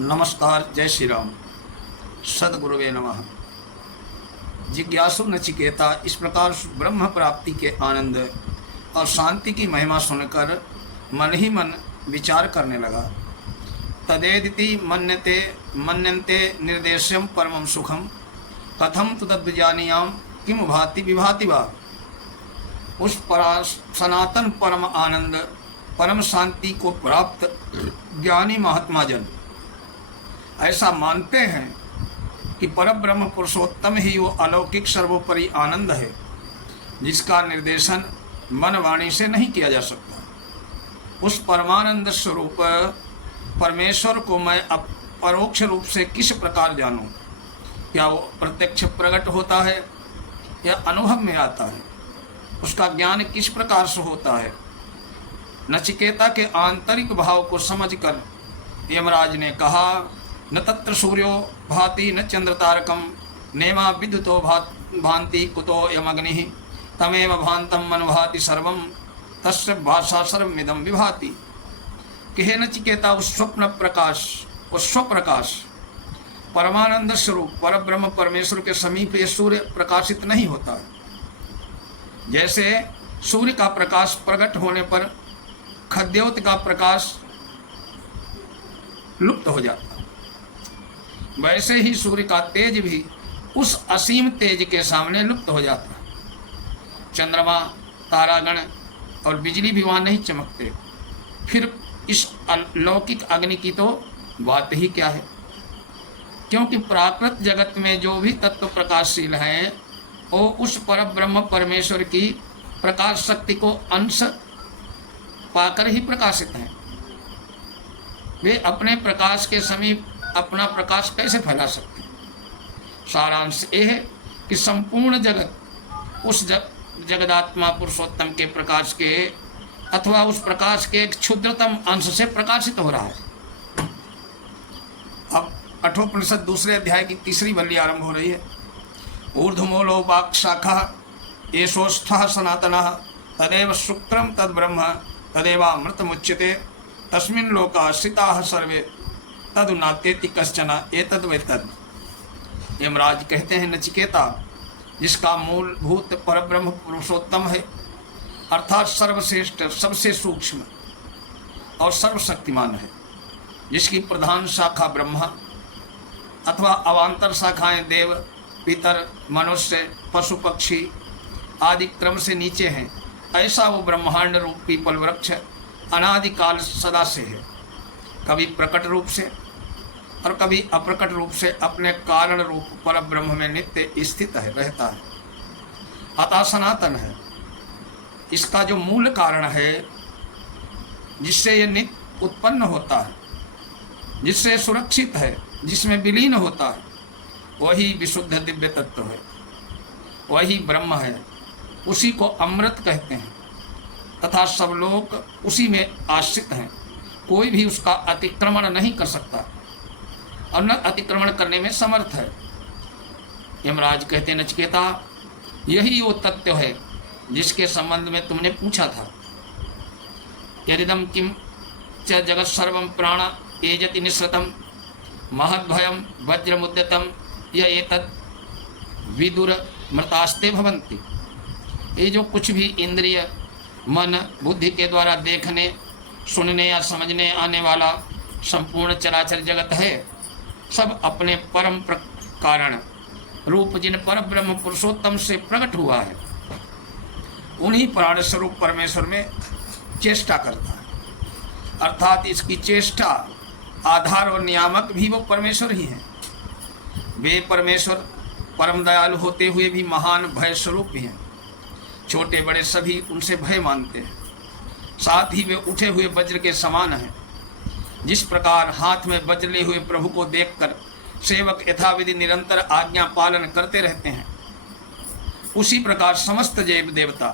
नमस्कार, जय श्री राम। सदगुरुवे नमः। जिज्ञासु नचिकेता इस प्रकार ब्रह्म प्राप्ति के आनंद और शांति की महिमा सुनकर मन ही मन विचार करने लगा। तदेदिति मन्यन्ते निर्देश्यम परमं सुखम कथम तु तद्विजानीयाम किम भाति विभाति वा। उस सनातन परम आनंद परम शांति को प्राप्त ज्ञानी महात्मा जन ऐसा मानते हैं कि परब्रह्म पुरुषोत्तम ही वो अलौकिक सर्वोपरि आनंद है जिसका निर्देशन मन वाणी से नहीं किया जा सकता। उस परमानंद स्वरूप परमेश्वर को मैं परोक्ष रूप से किस प्रकार जानूं? क्या वो प्रत्यक्ष प्रकट होता है या अनुभव में आता है? उसका ज्ञान किस प्रकार से होता है? नचिकेता के आंतरिक भाव को समझकर यमराज ने कहा, न तत्र सूर्यो भाति न चंद्र तारकम नेमा विद्युतो भांति कुतो यमग्नि तमेव भांतम मनुभाति सर्वम तस्य भाषा सर्वमिदं विभाति। कहे नचिकेता, उस स्वप्रकाश परमानंद स्वरूप परब्रह्म परमेश्वर के समीप ये सूर्य प्रकाशित नहीं होता है। जैसे सूर्य का प्रकाश प्रकट होने पर खद्योत का प्रकाश लुप्त हो जाता है, वैसे ही सूर्य का तेज भी उस असीम तेज के सामने लुप्त हो जाता है। चंद्रमा, तारागण और बिजली भी वहाँ नहीं चमकते। फिर इस अलौकिक अग्नि की तो बात ही क्या है, क्योंकि प्राकृत जगत में जो भी तत्व प्रकाशशील हैं वो उस परब्रह्म परमेश्वर की प्रकाश शक्ति को अंश पाकर ही प्रकाशित हैं। वे अपने प्रकाश के समीप अपना प्रकाश कैसे फैला सकते हैं? सारांश ये है कि संपूर्ण जगत उस जगदात्मा पुरुषोत्तम के प्रकाश के अथवा उस प्रकाश के एक क्षुद्रतम अंश से प्रकाशित हो रहा है। अब कठोपनिषद दूसरे अध्याय की तीसरी वल्ली आरंभ हो रही है। ऊर्ध्वमूलो वाक् शाखा एषोष्ठः सनातनः तदेव शुक्रम तद ब्रह्म तदेवामृतमुच्यते तस्मिन् लोकाश्रिताः सर्वे तदु नात्येति कश्चन एतद् वेतद्। यमराज कहते हैं, नचिकेता, जिसका मूलभूत परब्रह्म पुरुषोत्तम है अर्थात सर्वश्रेष्ठ, सबसे सूक्ष्म और सर्वशक्तिमान है, जिसकी प्रधान शाखा ब्रह्मा अथवा अवान्तर शाखाएं देव, पितर, मनुष्य, पशु पक्षी आदि क्रम से नीचे हैं, ऐसा वो ब्रह्मांड रूप पीपल वृक्ष अनादिकाल सदा से है, कभी प्रकट रूप से और कभी अप्रकट रूप से अपने कारण रूप परब्रह्म में नित्य स्थित है, रहता है, अतः सनातन है। इसका जो मूल कारण है जिससे ये नित्य उत्पन्न होता है, जिससे सुरक्षित है, जिसमें विलीन होता है, वही विशुद्ध दिव्य तत्व है, वही ब्रह्म है। उसी को अमृत कहते हैं तथा सब लोग उसी में आश्रित हैं। कोई भी उसका अतिक्रमण नहीं कर सकता और न अतिक्रमण करने में समर्थ है। यमराज कहते हैं, नचिकेता, यही वो तत्व है जिसके संबंध में तुमने पूछा था। यदिदं किम च जगत सर्वं प्राण एजति निःसृतं महद्भयं वज्रमुद्यतं य एतद् विदुर मृतास्ते भवन्ति। ये जो कुछ भी इंद्रिय, मन, बुद्धि के द्वारा देखने, सुनने या समझने आने वाला संपूर्ण चराचर जगत है, सब अपने परम कारण रूप जिन परब्रह्म पुरुषोत्तम से प्रकट हुआ है, उन्हीं प्राण स्वरूप परमेश्वर में चेष्टा करता है। अर्थात इसकी चेष्टा आधार और नियामक भी वो परमेश्वर ही हैं। वे परमेश्वर परम दयालु होते हुए भी महान भय स्वरूप भी हैं। छोटे बड़े सभी उनसे भय मानते हैं। साथ ही वे उठे हुए वज्र के समान हैं। जिस प्रकार हाथ में वज्र लिए हुए प्रभु को देखकर सेवक यथाविधि निरंतर आज्ञा पालन करते रहते हैं, उसी प्रकार समस्त देव देवता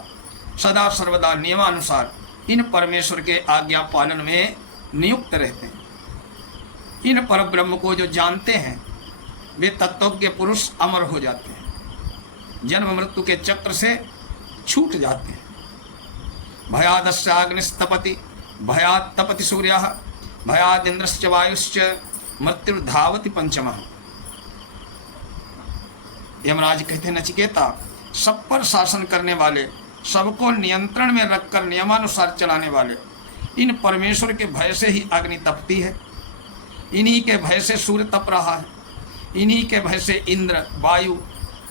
सदा सर्वदा नियमानुसार इन परमेश्वर के आज्ञा पालन में नियुक्त रहते हैं। इन परब्रह्म को जो जानते हैं वे तत्वज्ञ पुरुष अमर हो जाते हैं, जन्म मृत्यु के चक्र से छूट जाते हैं। भयादस्याग्निस्तपति भयात् तपति सूर्यः भयादिन्द्रश्च वायुश्च मृत्युर्धावति पंचमः। यमराज कहते नचिकेता, सब पर शासन करने वाले, सबको नियंत्रण में रखकर नियमानुसार चलाने वाले इन परमेश्वर के भय से ही अग्नि तपती है, इन्हीं के भय से सूर्य तप रहा है, इन्हीं के भय से इंद्र, वायु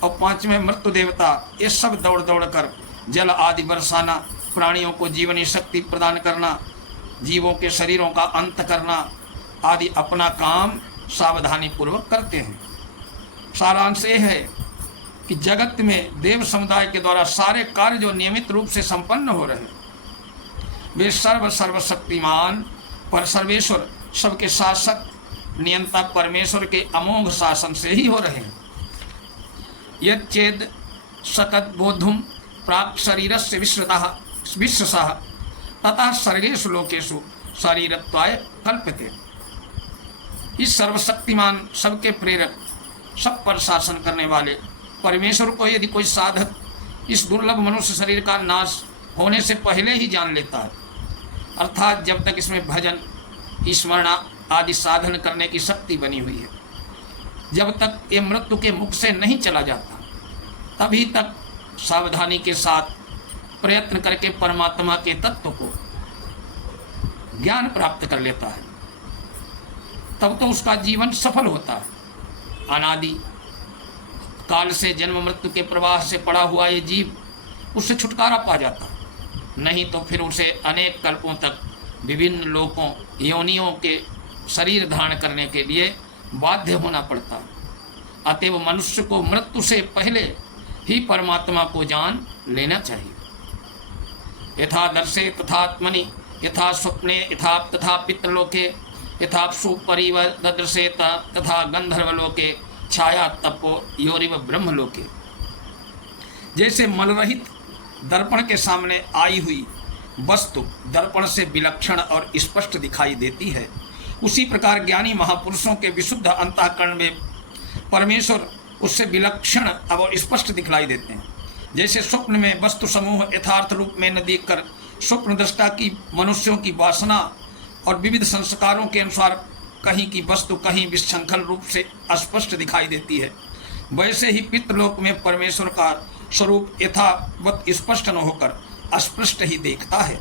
और पांचवें मृत्यु देवता ये सब दौड़ दौड़ कर जल आदि बरसाना, प्राणियों को जीवनी शक्ति प्रदान करना, जीवों के शरीरों का अंत करना आदि अपना काम सावधानी पूर्वक करते हैं। सारांश ये है कि जगत में देव समुदाय के द्वारा सारे कार्य जो नियमित रूप से संपन्न हो रहे हैं वे सर्वशक्तिमान पर सर्वेश्वर, सबके शासक नियंता परमेश्वर के अमोघ शासन से ही हो रहे हैं। यच्चेद सकत बोधुम प्राप्त शरीरस्य विश्वसः ततः सर्गेषु लोकेषु शरीरत्वाय कल्प्यते। इस सर्वशक्तिमान, सबके प्रेरक, सब पर शासन करने वाले परमेश्वर को यदि कोई साधक इस दुर्लभ मनुष्य शरीर का नाश होने से पहले ही जान लेता है, अर्थात जब तक इसमें भजन, स्मरण आदि साधन करने की शक्ति बनी हुई है, जब तक ये मृत्यु के मुख से नहीं चला जाता, तभी तक सावधानी के साथ प्रयत्न करके परमात्मा के तत्व को ज्ञान प्राप्त कर लेता है, तब तो उसका जीवन सफल होता है। अनादि काल से जन्म मृत्यु के प्रवाह से पड़ा हुआ ये जीव उससे छुटकारा पा जाता, नहीं तो फिर उसे अनेक कल्पों तक विभिन्न लोकों, योनियों के शरीर धारण करने के लिए बाध्य होना पड़ता। अतएव मनुष्य को मृत्यु से पहले ही परमात्मा को जान लेना चाहिए। यथा दर्शे तथात्मनि, यथा स्वप्ने यथा तथा पितृलोके, यथा सुपरिव ददृशेत तथा गंधर्वलोके छाया तपो योरिव ब्रह्मलोके। जैसे मलरहित दर्पण के सामने आई हुई वस्तु दर्पण से विलक्षण और स्पष्ट दिखाई देती है, उसी प्रकार ज्ञानी महापुरुषों के विशुद्ध अंतःकरण में परमेश्वर उससे विलक्षण और स्पष्ट दिखलाई देते हैं। जैसे स्वप्न में वस्तु समूह यथार्थ रूप में न देखकर स्वप्न दृष्टा की मनुष्यों की वासना और विविध संस्कारों के अनुसार कहीं की वस्तु कहीं विशृंखल रूप से अस्पष्ट दिखाई देती है, वैसे ही पितृलोक में परमेश्वर का स्वरूप यथावत स्पष्ट न होकर अस्पष्ट ही देखता है,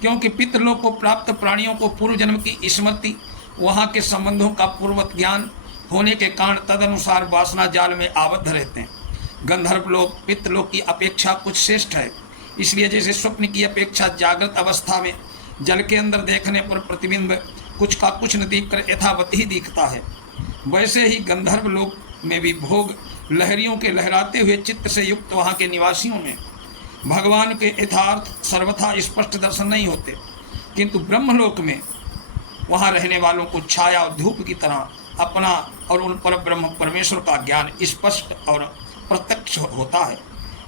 क्योंकि पितृलोक को प्राप्त प्राणियों को पूर्व जन्म की स्मृति, वहाँ के संबंधों का पूर्वत ज्ञान होने के कारण तदनुसार वासना जाल में आबद्ध रहते हैं। गंधर्व लोक पितृलोक की अपेक्षा कुछ श्रेष्ठ है, इसलिए जैसे स्वप्न की अपेक्षा जागृत अवस्था में जल के अंदर देखने पर प्रतिबिंब कुछ का कुछ न दिख कर यथावत ही दिखता है, वैसे ही गंधर्व लोक में भी भोग लहरियों के लहराते हुए चित्त से युक्त वहाँ के निवासियों में भगवान के यथार्थ सर्वथा स्पष्ट दर्शन नहीं होते, किंतु ब्रह्मलोक में वहाँ रहने वालों को छाया और धूप की तरह अपना और उन पर ब्रह्म परमेश्वर का ज्ञान स्पष्ट और प्रत्यक्ष होता है।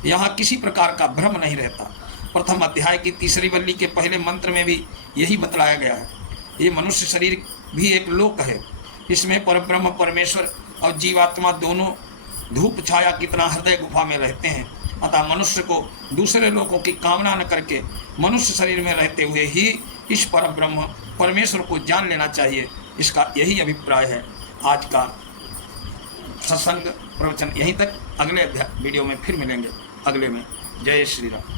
यहाँ किसी प्रकार का भ्रम नहीं रहता। प्रथम अध्याय की तीसरी वल्ली के पहले मंत्र में भी यही बतलाया गया है। ये मनुष्य शरीर भी एक लोक है, इसमें परब्रह्म परमेश्वर और जीवात्मा दोनों धूप छाया की तरह हृदय गुफा में रहते हैं। अतः मनुष्य को दूसरे लोगों की कामना न करके मनुष्य शरीर में रहते हुए ही इस परब्रह्म परमेश्वर को जान लेना चाहिए। इसका यही अभिप्राय है। आज का सत्संग प्रवचन यहीं तक, अगले वीडियो में फिर मिलेंगे, अगले में। जय श्री राम।